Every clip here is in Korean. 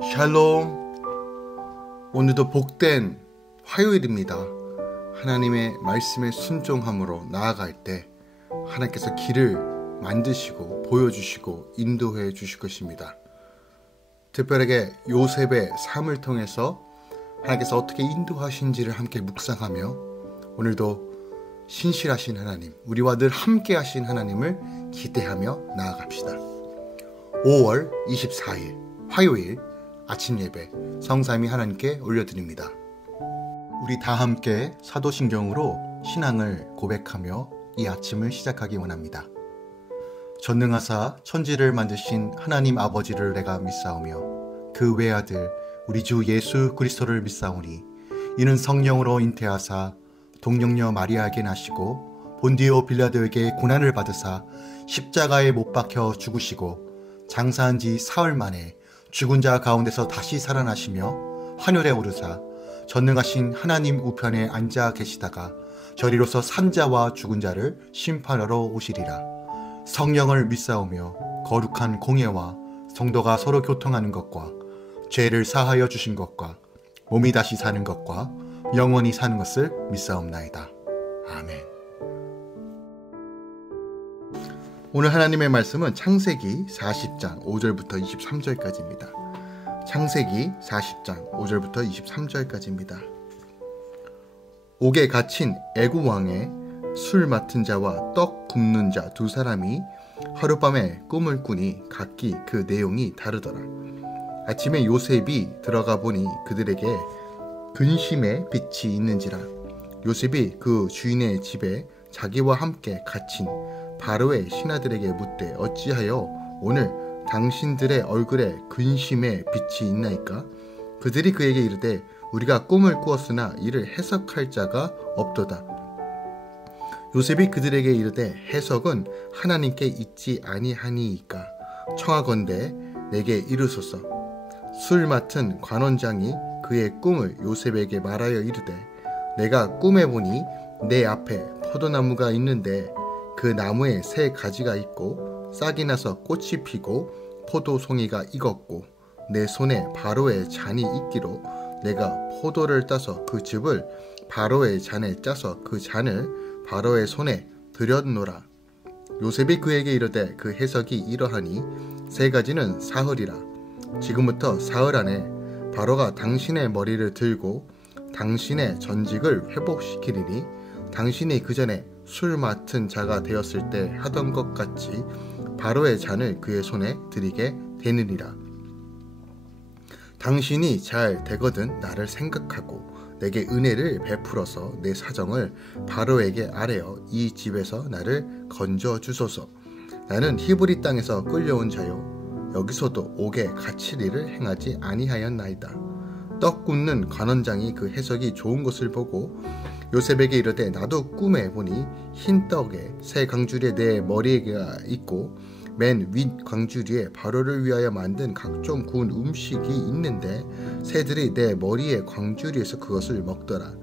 샬롬. 오늘도 복된 화요일입니다. 하나님의 말씀에 순종함으로 나아갈 때 하나님께서 길을 만드시고 보여주시고 인도해 주실 것입니다. 특별하게 요셉의 삶을 통해서 하나님께서 어떻게 인도하신지를 함께 묵상하며 오늘도 신실하신 하나님, 우리와 늘 함께 하신 하나님을 기대하며 나아갑시다. 5월 24일 화요일 아침 예배 성삼위 하나님께 올려드립니다. 우리 다 함께 사도신경으로 신앙을 고백하며 이 아침을 시작하기 원합니다. 전능하사 천지를 만드신 하나님 아버지를 내가 믿사오며 그 외아들 우리 주 예수 그리스도를 믿사오니 이는 성령으로 잉태하사 동정녀 마리아에게 나시고 본디오 빌라도에게 고난을 받으사 십자가에 못 박혀 죽으시고 장사한 지 사흘 만에 죽은 자 가운데서 다시 살아나시며 하늘에 오르사 전능하신 하나님 우편에 앉아 계시다가 저리로서 산자와 죽은 자를 심판하러 오시리라. 성령을 믿사오며 거룩한 공예와 성도가 서로 교통하는 것과 죄를 사하여 주신 것과 몸이 다시 사는 것과 영원히 사는 것을 믿사옵나이다. 아멘. 오늘 하나님의 말씀은 창세기 40장 5절부터 23절까지입니다. 창세기 40장 5절부터 23절까지입니다. 옥에 갇힌 애굽 왕의 술 맡은 자와 떡 굽는 자 두 사람이 하룻밤에 꿈을 꾸니 각기 그 내용이 다르더라. 아침에 요셉이 들어가 보니 그들에게 근심의 빛이 있는지라. 요셉이 그 주인의 집에 자기와 함께 갇힌 바로의 신하들에게 묻되 어찌하여 오늘 당신들의 얼굴에 근심의 빛이 있나이까? 그들이 그에게 이르되 우리가 꿈을 꾸었으나 이를 해석할 자가 없도다. 요셉이 그들에게 이르되 해석은 하나님께 있지 아니하니이까 청하건대 내게 이르소서. 술 맡은 관원장이 그의 꿈을 요셉에게 말하여 이르되 내가 꿈에 보니 내 앞에 포도나무가 있는데 그 나무에 새 가지가 있고 싹이 나서 꽃이 피고 포도송이가 익었고 내 손에 바로의 잔이 있기로 내가 포도를 따서 그 즙을 바로의 잔에 짜서 그 잔을 바로의 손에 들였노라. 요셉이 그에게 이르되 그 해석이 이러하니 세 가지는 사흘이라. 지금부터 사흘 안에 바로가 당신의 머리를 들고 당신의 전직을 회복시키리니 당신이 그 전에 술 맡은 자가 되었을 때 하던 것 같이 바로의 잔을 그의 손에 드리게 되느니라. 당신이 잘 되거든 나를 생각하고 내게 은혜를 베풀어서 내 사정을 바로에게 아뢰어 이 집에서 나를 건져 주소서. 나는 히브리 땅에서 끌려온 자요 여기서도 옥에 갇힐 일을 행하지 아니하였나이다. 떡 굽는 관원장이 그 해석이 좋은 것을 보고 요셉에게 이르되 나도 꿈에 보니 흰 떡에 새 광주리에 내 머리가 있고 맨 윗 광주리에 바로를 위하여 만든 각종 구운 음식이 있는데 새들이 내 머리의 광주리에서 그것을 먹더라.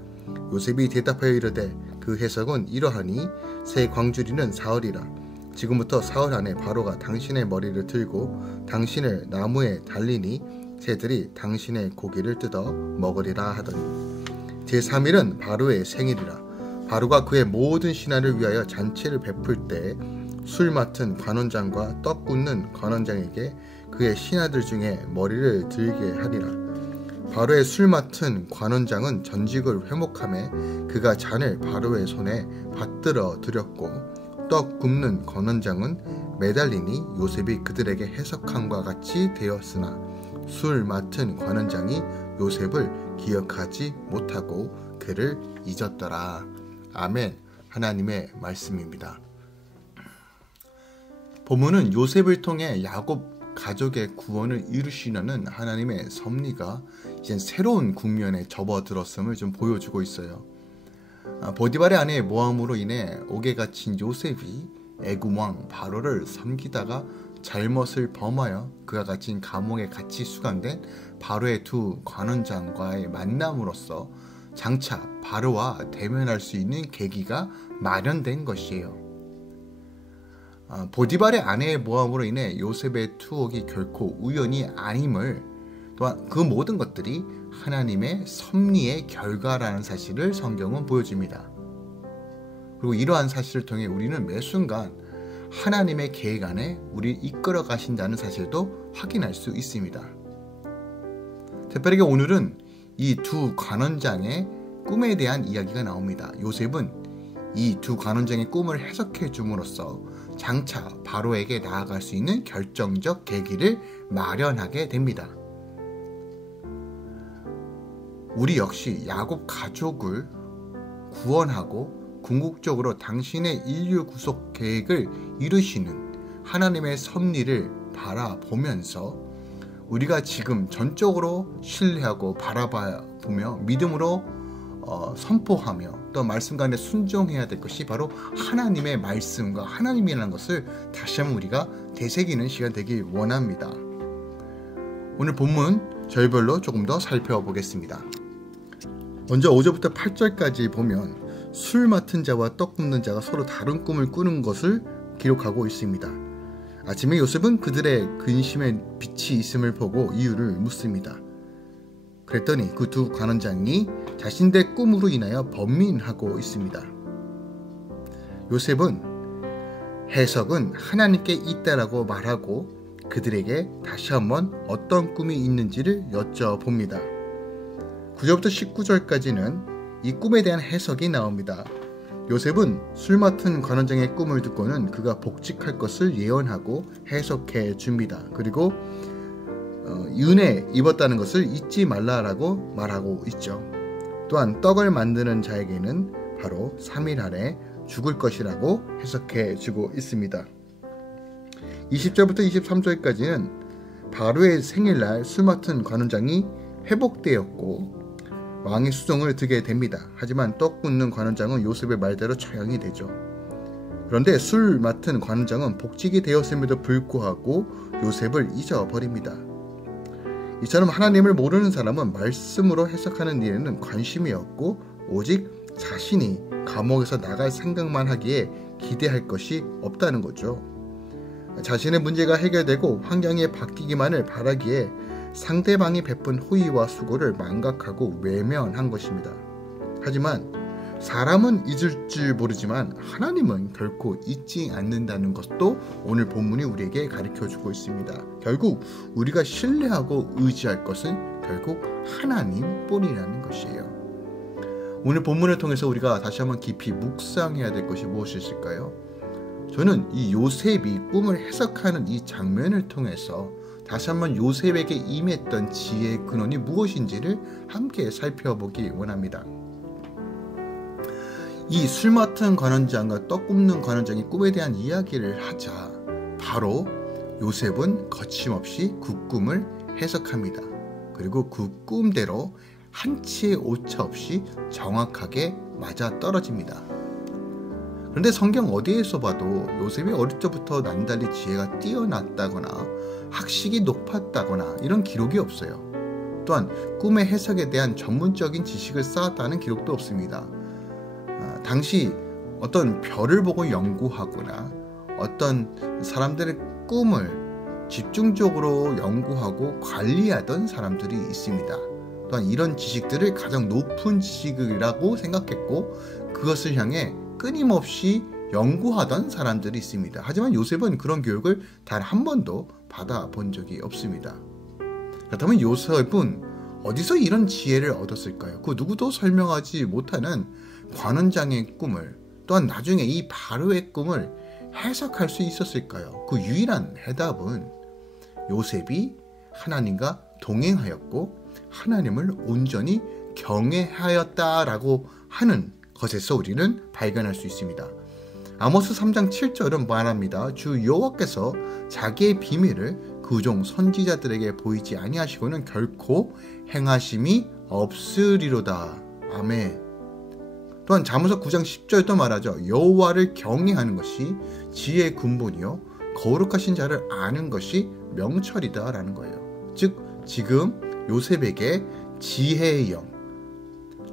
요셉이 대답하여 이르되 그 해석은 이러하니 새 광주리는 사흘이라. 지금부터 사흘 안에 바로가 당신의 머리를 들고 당신을 나무에 달리니 새들이 당신의 고기를 뜯어 먹으리라 하더니 제3일은 바로의 생일이라. 바로가 그의 모든 신하를 위하여 잔치를 베풀 때 술 맡은 관원장과 떡 굽는 관원장에게 그의 신하들 중에 머리를 들게 하리라. 바로의 술 맡은 관원장은 전직을 회복하매 그가 잔을 바로의 손에 받들어 드렸고 떡 굽는 관원장은 매달리니 요셉이 그들에게 해석함과 같이 되었으나 술 맡은 관원장이 요셉을 기억하지 못하고 그를 잊었더라. 아멘. 하나님의 말씀입니다. 본문은 요셉을 통해 야곱 가족의 구원을 이루시려는 하나님의 섭리가 이제 새로운 국면에 접어들었음을 좀 보여주고 있어요. 보디발의 아내의 모함으로 인해 옥에 갇힌 요셉이 애굽 왕 바로를 섬기다가 잘못을 범하여 그가 갇힌 감옥에 같이 수감된 바로의 두 관원장과의 만남으로써 장차 바로와 대면할 수 있는 계기가 마련된 것이에요. 보디발의 아내의 모함으로 인해 요셉의 투옥이 결코 우연이 아님을 또한 그 모든 것들이 하나님의 섭리의 결과라는 사실을 성경은 보여줍니다. 그리고 이러한 사실을 통해 우리는 매 순간 하나님의 계획 안에 우리를 이끌어 가신다는 사실도 확인할 수 있습니다. 특별하게 오늘은 이 두 관원장의 꿈에 대한 이야기가 나옵니다. 요셉은 이 두 관원장의 꿈을 해석해 줌으로써 장차 바로에게 나아갈 수 있는 결정적 계기를 마련하게 됩니다. 우리 역시 야곱 가족을 구원하고 궁극적으로 당신의 인류 구속 계획을 이루시는 하나님의 섭리를 바라보면서 우리가 지금 전적으로 신뢰하고 바라보며 믿음으로 선포하며 또 말씀 가운데 순종해야 될 것이 바로 하나님의 말씀과 하나님이라는 것을 다시 한번 우리가 되새기는 시간 되길 원합니다. 오늘 본문 절별로 조금 더 살펴보겠습니다. 먼저 5절부터 8절까지 보면 술 맡은 자와 떡 굽는 자가 서로 다른 꿈을 꾸는 것을 기록하고 있습니다. 아침에 요셉은 그들의 근심에 빛이 있음을 보고 이유를 묻습니다. 그랬더니 그 두 관원장이 자신들의 꿈으로 인하여 번민하고 있습니다. 요셉은 해석은 하나님께 있다라고 말하고 그들에게 다시 한번 어떤 꿈이 있는지를 여쭤봅니다. 9절부터 19절까지는 이 꿈에 대한 해석이 나옵니다. 요셉은 술 맡은 관원장의 꿈을 듣고는 그가 복직할 것을 예언하고 해석해 줍니다. 그리고 은혜 입었다는 것을 잊지 말라라고 말하고 있죠. 또한 떡을 만드는 자에게는 바로 3일 안에 죽을 것이라고 해석해 주고 있습니다. 20절부터 23절까지는 바로의 생일날 술 맡은 관원장이 회복되었고 왕의 수종을 듣게 됩니다. 하지만 떡 굽는 관원장은 요셉의 말대로 처형이 되죠. 그런데 술 맡은 관원장은 복직이 되었음에도 불구하고 요셉을 잊어버립니다. 이처럼 하나님을 모르는 사람은 말씀으로 해석하는 일에는 관심이 없고 오직 자신이 감옥에서 나갈 생각만 하기에 기대할 것이 없다는 거죠. 자신의 문제가 해결되고 환경이 바뀌기만을 바라기에 상대방이 베푼 호의와 수고를 망각하고 외면한 것입니다. 하지만 사람은 잊을 줄 모르지만 하나님은 결코 잊지 않는다는 것도 오늘 본문이 우리에게 가르쳐주고 있습니다. 결국 우리가 신뢰하고 의지할 것은 결국 하나님뿐이라는 것이에요. 오늘 본문을 통해서 우리가 다시 한번 깊이 묵상해야 될 것이 무엇이 있을까요? 저는 이 요셉이 꿈을 해석하는 이 장면을 통해서 다시 한번 요셉에게 임했던 지혜의 근원이 무엇인지를 함께 살펴보기 원합니다. 이 술 맡은 관원장과 떡 굽는 관원장의 꿈에 대한 이야기를 하자 바로 요셉은 거침없이 그 꿈을 해석합니다. 그리고 그 꿈대로 한치의 오차 없이 정확하게 맞아 떨어집니다. 그런데 성경 어디에서 봐도 요셉이 어릴 적부터 남달리 지혜가 뛰어났다거나 학식이 높았다거나 이런 기록이 없어요. 또한 꿈의 해석에 대한 전문적인 지식을 쌓았다는 기록도 없습니다. 당시 어떤 별을 보고 연구하거나 어떤 사람들의 꿈을 집중적으로 연구하고 관리하던 사람들이 있습니다. 또한 이런 지식들을 가장 높은 지식이라고 생각했고 그것을 향해 끊임없이 연구하던 사람들이 있습니다. 하지만 요셉은 그런 교육을 단 한 번도 받아본 적이 없습니다. 그렇다면 요셉은 어디서 이런 지혜를 얻었을까요? 그 누구도 설명하지 못하는 관원장의 꿈을 또한 나중에 이 바로의 꿈을 해석할 수 있었을까요? 그 유일한 해답은 요셉이 하나님과 동행하였고 하나님을 온전히 경외하였다라고 하는 것에서 우리는 발견할 수 있습니다. 아모스 3장 7절은 말합니다. 주 여호와께서 자기의 비밀을 그 종 선지자들에게 보이지 아니하시고는 결코 행하심이 없으리로다. 아멘. 또한 잠언서 9장 10절도 말하죠. 여호와를 경외하는 것이 지혜의 근본이요 거룩하신 자를 아는 것이 명철이다 라는 거예요. 즉 지금 요셉에게 지혜의 영,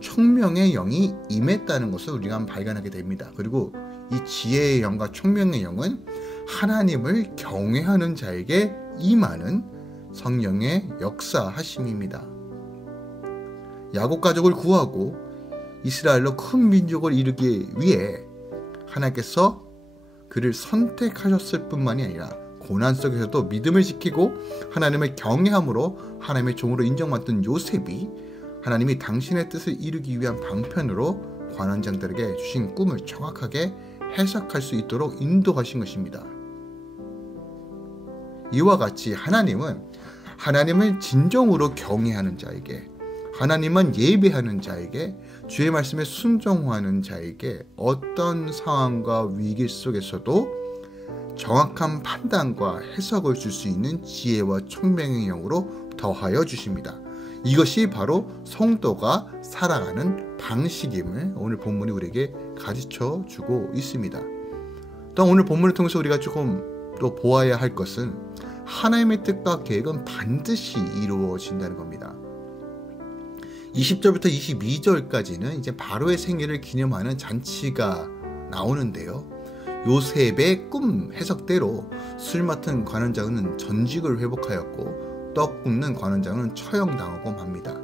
총명의 영이 임했다는 것을 우리가 발견하게 됩니다. 그리고 이 지혜의 영과 총명의 영은 하나님을 경외하는 자에게 임하는 성령의 역사하심입니다. 야곱 가족을 구하고 이스라엘로 큰 민족을 이루기 위해 하나님께서 그를 선택하셨을 뿐만이 아니라 고난 속에서도 믿음을 지키고 하나님을 경외함으로 하나님의 종으로 인정받던 요셉이 하나님이 당신의 뜻을 이루기 위한 방편으로 관원장들에게 주신 꿈을 정확하게 해석할 수 있도록 인도하신 것입니다. 이와 같이 하나님은 하나님을 진정으로 경외하는 자에게, 하나님만 예배하는 자에게, 주의 말씀에 순종하는 자에게 어떤 상황과 위기 속에서도 정확한 판단과 해석을 줄 수 있는 지혜와 총명의 영으로 더하여 주십니다. 이것이 바로 성도가 살아가는 방식임을 오늘 본문이 우리에게 가르쳐 주고 있습니다. 또 오늘 본문을 통해서 우리가 조금 또 보아야 할 것은 하나님의 뜻과 계획은 반드시 이루어진다는 겁니다. 20절부터 22절까지는 이제 바로의 생일을 기념하는 잔치가 나오는데요. 요셉의 꿈 해석대로 술 맡은 관원장은 전직을 회복하였고 떡 굽는 관원장은 처형당하고 맙니다.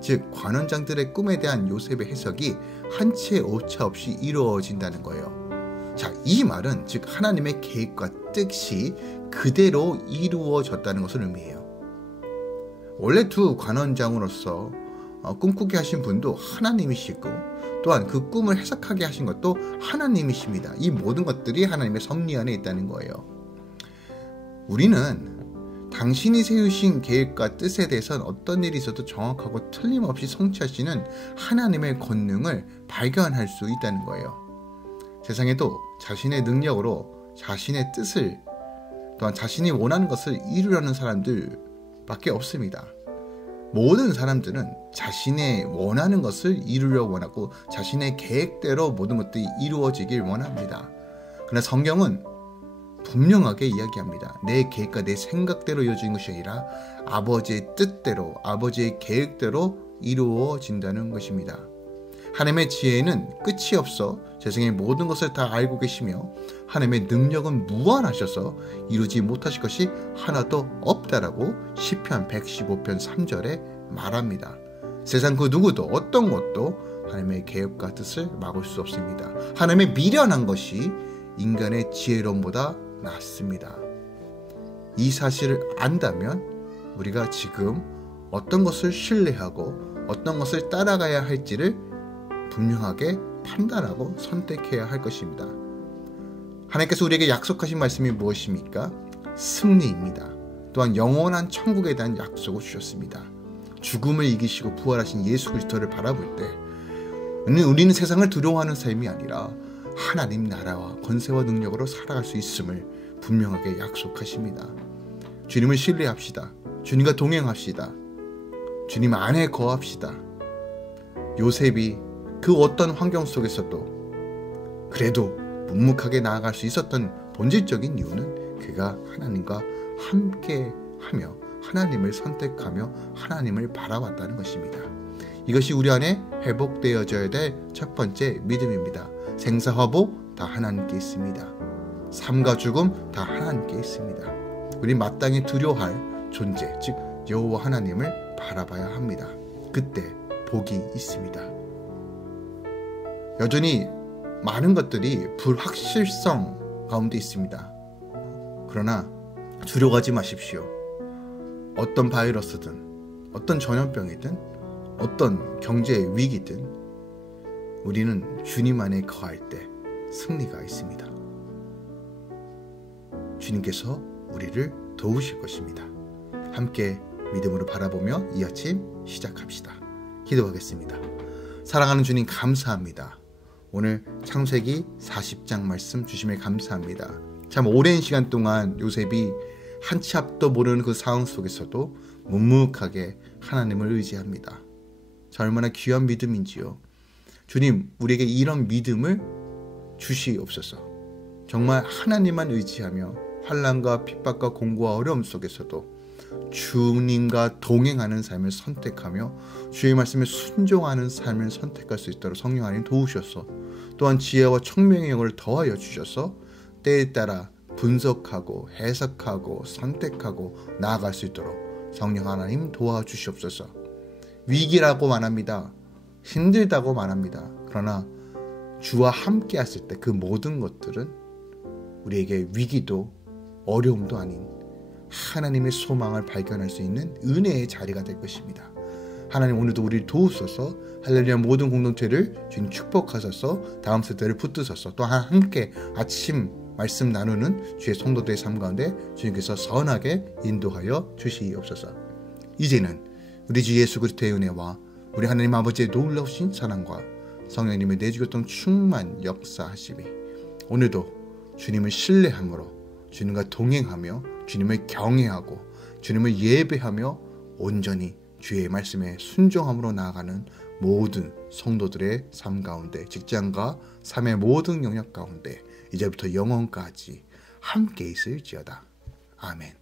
즉 관원장들의 꿈에 대한 요셉의 해석이 한 채 오차 없이 이루어진다는 거예요. 자, 이 말은 즉 하나님의 계획과 뜻이 그대로 이루어졌다는 것을 의미해요. 원래 두 관원장으로서 꿈꾸게 하신 분도 하나님이시고 또한 그 꿈을 해석하게 하신 것도 하나님이십니다. 이 모든 것들이 하나님의 섭리 안에 있다는 거예요. 우리는 당신이 세우신 계획과 뜻에 대해서는 어떤 일이 있어도 정확하고 틀림없이 성취하시는 하나님의 권능을 발견할 수 있다는 거예요. 세상에도 자신의 능력으로 자신의 뜻을 또한 자신이 원하는 것을 이루려는 사람들밖에 없습니다. 모든 사람들은 자신의 원하는 것을 이루려고 원하고 자신의 계획대로 모든 것들이 이루어지길 원합니다. 그러나 성경은 분명하게 이야기합니다. 내 계획과 내 생각대로 이루어지는 것이 아니라 아버지의 뜻대로, 아버지의 계획대로 이루어진다는 것입니다. 하나님의 지혜는 끝이 없어 세상의 모든 것을 다 알고 계시며 하나님의 능력은 무한하셔서 이루지 못하실 것이 하나도 없다라고 시편 115편 3절에 말합니다. 세상 그 누구도 어떤 것도 하나님의 계획과 뜻을 막을 수 없습니다. 하나님의 미련한 것이 인간의 지혜로움보다 낫습니다. 이 사실을 안다면 우리가 지금 어떤 것을 신뢰하고 어떤 것을 따라가야 할지를 분명하게 판단하고 선택해야 할 것입니다. 하나님께서 우리에게 약속하신 말씀이 무엇입니까? 승리입니다. 또한 영원한 천국에 대한 약속을 주셨습니다. 죽음을 이기시고 부활하신 예수 그리스도를 바라볼 때 우리는 세상을 두려워하는 삶이 아니라 하나님 나라와 권세와 능력으로 살아갈 수 있음을 분명하게 약속하십니다. 주님을 신뢰합시다. 주님과 동행합시다. 주님 안에 거합시다. 요셉이 그 어떤 환경 속에서도 그래도 묵묵하게 나아갈 수 있었던 본질적인 이유는 그가 하나님과 함께하며 하나님을 선택하며 하나님을 바라봤다는 것입니다. 이것이 우리 안에 회복되어져야 될 첫 번째 믿음입니다. 생사화복 다 하나님께 있습니다. 삶과 죽음 다 하나님께 있습니다. 우리 마땅히 두려워할 존재, 즉 여호와 하나님을 바라봐야 합니다. 그때 복이 있습니다. 여전히 많은 것들이 불확실성 가운데 있습니다. 그러나 두려워하지 마십시오. 어떤 바이러스든 어떤 전염병이든 어떤 경제 위기든 우리는 주님 안에 거할 때 승리가 있습니다. 주님께서 우리를 도우실 것입니다. 함께 믿음으로 바라보며 이 아침 시작합시다. 기도하겠습니다. 사랑하는 주님 감사합니다. 오늘 창세기 40장 말씀 주심에 감사합니다. 참 오랜 시간 동안 요셉이 한 치 앞도 모르는 그 상황 속에서도 묵묵하게 하나님을 의지합니다. 자, 얼마나 귀한 믿음인지요. 주님, 우리에게 이런 믿음을 주시옵소서. 정말 하나님만 의지하며 환난과 핍박과 공고와 어려움 속에서도 주님과 동행하는 삶을 선택하며 주의 말씀에 순종하는 삶을 선택할 수 있도록 성령 하나님 도우셔서 또한 지혜와 총명의 영을 더하여 주셔서 때에 따라 분석하고 해석하고 선택하고 나아갈 수 있도록 성령 하나님 도와주시옵소서. 위기라고 말합니다. 힘들다고 말합니다. 그러나 주와 함께 했을 때 그 모든 것들은 우리에게 위기도 어려움도 아닌 하나님의 소망을 발견할 수 있는 은혜의 자리가 될 것입니다. 하나님 오늘도 우리를 도우소서. 할렐루야. 모든 공동체를 주님 축복하소서. 다음 세대를 붙드소서. 또 함께 아침 말씀 나누는 주의 성도들의 삶 가운데 주님께서 선하게 인도하여 주시옵소서. 이제는 우리 주 예수 그리스도의 은혜와 우리 하나님 아버지의 놀라우신 사랑과 성령님의 내주교통 충만 역사하심이 오늘도 주님을 신뢰함으로 주님과 동행하며 주님을 경외하고 주님을 예배하며 온전히 주의 말씀에 순종함으로 나아가는 모든 성도들의 삶 가운데 직장과 삶의 모든 영역 가운데 이제부터 영원까지 함께 있을지어다. 아멘.